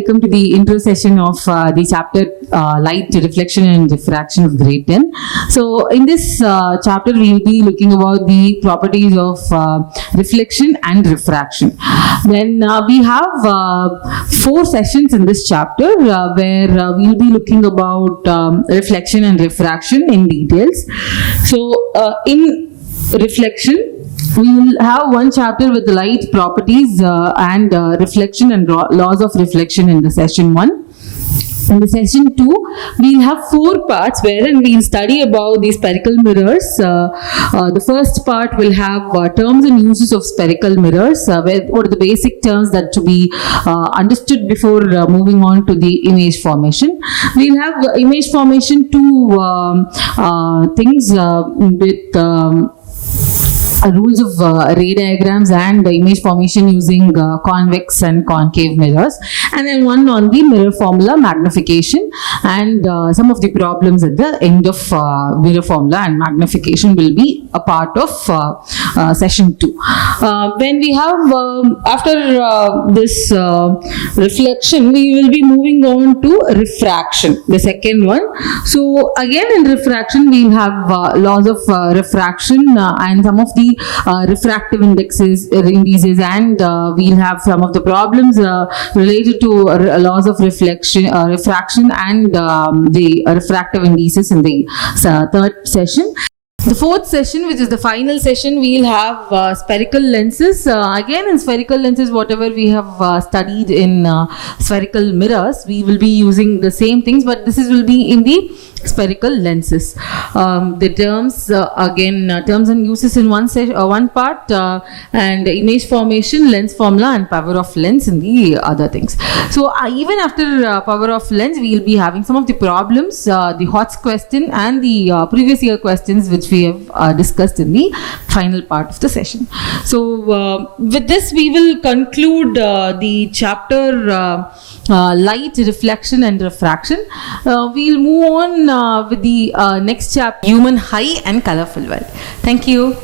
welcome to the intro session of the chapter Light, Reflection and Diffraction of grade 10. So in this chapter we will be looking about the properties of reflection and refraction. Then we have 4 sessions in this chapter where we will be looking about reflection and refraction in details. So in reflection, we will have one chapter with the light properties and reflection and laws of reflection in the session 1. In the session 2, we'll have 4 parts wherein we'll study about the spherical mirrors. The first part will have terms and uses of spherical mirrors, what are the basic terms that to be understood before moving on to the image formation. We'll have image formation 2 things with rules of ray diagrams and image formation using convex and concave mirrors, and then one on the mirror formula, magnification, and some of the problems at the end of mirror formula and magnification will be a part of session 2. When we have after this reflection, we will be moving on to refraction, the second one. So again in refraction we will have laws of refraction and some of the refractive indices, and we'll have some of the problems related to laws of refraction and the refractive indices in the third session. The fourth session, which is the final session, we'll have spherical lenses. Again in spherical lenses, whatever we have studied in spherical mirrors, we will be using the same things, but this will be in the spherical lenses. The terms, again terms and uses in one part, and image formation, lens formula and power of lens in the other things. So even after power of lens, we will be having some of the problems, the HOTS question and the previous year questions which we have discussed in the final part of the session. So with this we will conclude the chapter light, reflection and refraction. We'll move on with the next chapter, human high and colorful world. Thank you.